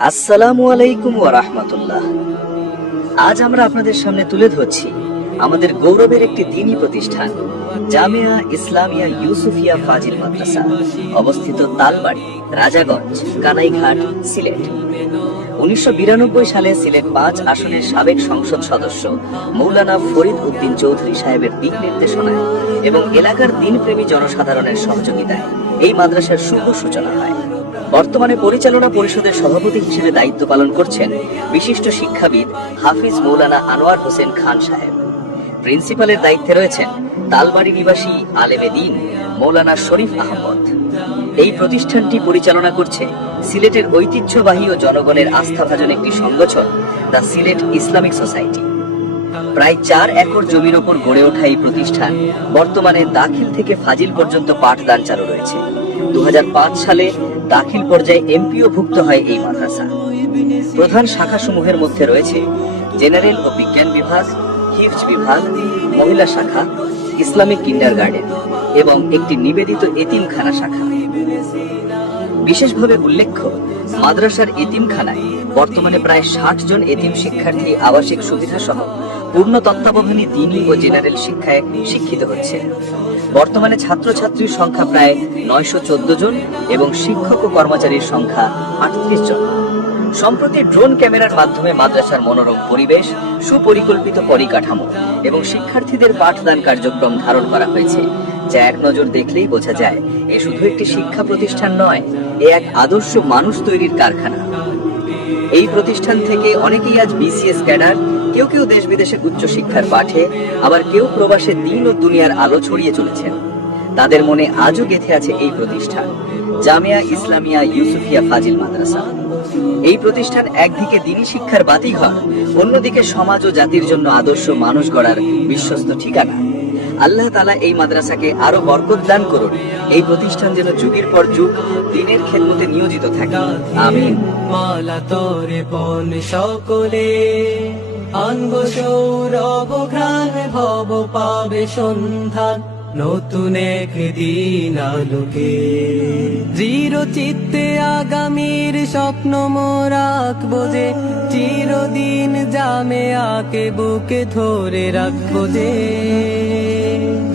আসসালামু আলাইকুম ওয়া রাহমাতুল্লাহ। আজ আমরা আপনাদের সামনে তুলে ধরছি আমাদের গৌরবের একটি দ্বীনি প্রতিষ্ঠান জামিয়া ইসলামিয়া ইউসুফিয়া ফাজিল মাদ্রাসা, অবস্থিত তালবাড়ি, রাজাগঞ্জ, কানাইঘাট, সিলেট। 1992 সালে সিলেট 5 আসনের সাবেক সংসদ সদস্য মৌলানা ফরিদ উদ্দিন চৌধুরী সাহেবের দিক নির্দেশনায় এবং এলাকার দ্বীনপ্রেমী জনসাধারণের সহযোগিতায় এই মাদ্রাসার শুভ সূচনা হয়। বর্তমানে পরিচালনা পরিষদের সভাপতি হিসেবে দায়িত্ব পালন করছেন বিশিষ্ট শিক্ষাবিদ হাফিজ মৌলানা আনোয়ার হোসেন খান সাহেব। প্রিন্সিপালের দায়িত্বে রয়েছেন তালবাড়ি নিবাসী আলেমে দ্বীন মৌলানা শরীফ আহমদ। এই প্রতিষ্ঠানটি পরিচালনা করছে সিলেটের ঐতিহ্যবাহী ও জনগণের আস্থাভাজন একটি সংগঠন দ্য সিলেট ইসলামিক সোসাইটি। প্রায় 4 একর জমির ওপর গড়ে ওঠা এই প্রতিষ্ঠান বর্তমানে দাখিল থেকে ফাজিল পর্যন্ত পাঠদান চালু রয়েছে। 2005 সালে দাখিল পর্যায়ে এমপিও ভুক্ত হয় এই মাদ্রাসা। প্রধান শাখাসমূহের মধ্যে রয়েছে জেনারেল ও বিজ্ঞান বিভাগ, হিফজ বিভাগ, মহিলা শাখা, ইসলামিক কিন্ডারগার্টেন এবং একটি নিবেদিত এতিমখানা শাখা। বিশেষভাবে উল্লেখ্য, মাদ্রাসার এতিমখানায় বর্তমানে প্রায় 60 জন এতিম শিক্ষার্থী আবাসিক সুবিধা সহ পূর্ণ তত্ত্বাবধানে দ্বীনি ও জেনারেল শিক্ষায় শিক্ষিত হচ্ছে। বর্তমানে ছাত্রছাত্রীর সংখ্যা প্রায় 914 জন এবং শিক্ষক ও কর্মচারীর সংখ্যা 38 জন। সম্প্রতি ড্রোন ক্যামেরার মাধ্যমে মাদ্রাসার মনোরম পরিবেশ, সুপরিকল্পিত পরিকাঠামো এবং শিক্ষার্থীদের পাঠদান কার্যক্রম ধারণ করা হয়েছে, যা এক নজর দেখলেই বোঝা যায় এ শুধু একটি শিক্ষা প্রতিষ্ঠান নয়, এ এক আদর্শ মানুষ তৈরির কারখানা। এই প্রতিষ্ঠান থেকে অনেকেই আজ বিসিএস ক্যাডার, কেউ কেউ দেশ বিদেশে উচ্চ শিক্ষার পাঠে, আবার কেউ প্রবাসে দ্বীন ও দুনিয়ার আলো ছড়িয়ে চলেছেন। তাদের মনে আজও গেঁথে আছে এই প্রতিষ্ঠান জামিয়া ইসলামিয়া ইউসুফিয়া ফাজিল মাদ্রাসা। এই প্রতিষ্ঠান একদিকে দ্বীনি শিক্ষার বাতিঘর, অন্যদিকে সমাজ ও জাতির জন্য আদর্শ মানুষ গড়ার বিশ্বস্ত ঠিকানা। আল্লাহ তাআলা এই মাদ্রাসাকে আরো বরকত দান করুন। এই প্রতিষ্ঠান যেন যুগের পর যুগ দ্বীনের খেদমতে নিয়োজিত থাকে। আমিন। মালা তোরে বন সকলে আনবো সৌরভ ঘ্রাণ, ভব পাবে সন্ধান নতুন এক দিন আলোকে। দৃঢ় চিত্তে আগামীর স্বপ্ন মোরা আঁকবো যে, চিরদিন জামিয়াকে বুকে ধরে রাখবো যে।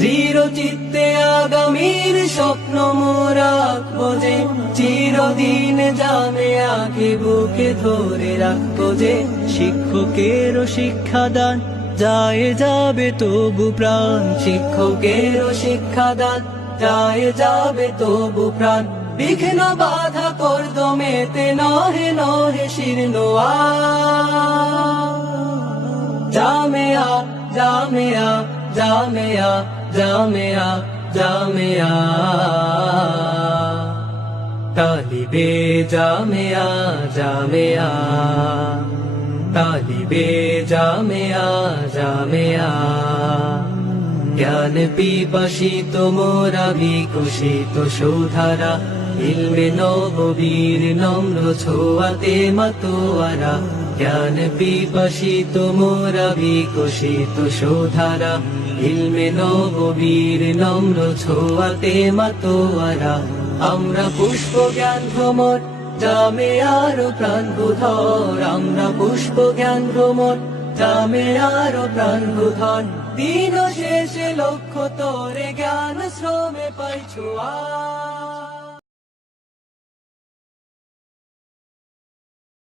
দৃঢ় চিত্তে আগামীর স্বপ্ন মোরা আঁকবো যে, চিরদিন জামিয়াকে বুকে ধরে রাখবো যে। শিক্ষকেরও শিক্ষাদান যায় যাবে তবু প্রাণ, শিক্ষকেরও শিক্ষাদান যায় যাবে তবু প্রাণ। বিঘ্ন বাধা কর্দমেতে নহে নহে শীর্ণ জামিয়া জামিয়া জামিয়া জামিয়া জামিয়া তালিবে জামিয়া জামিয়া তালিবে জামিয়া জামিয়া। জ্ঞান পিপাসিত মোরা বিকশিত সুধারা, ইলমে নববীর নম্র ছোঁয়াতে মাতোয়ারা। জ্ঞান পিপাসিত মোরা বিকশিত সুধারা, ইলমে নববীর নম্র ছোঁয়াতে মাতোয়ারা। আমরা পুষ্প জ্ঞান ভ্রমর জামিয়ার প্রাণ বুধর, আমরা পুষ্প জ্ঞান ভ্রমর জামিয়ার প্রাণ বুধর। দিন শেষে লক্ষ্য তোরে জ্ঞান শ্রমে পাইছো।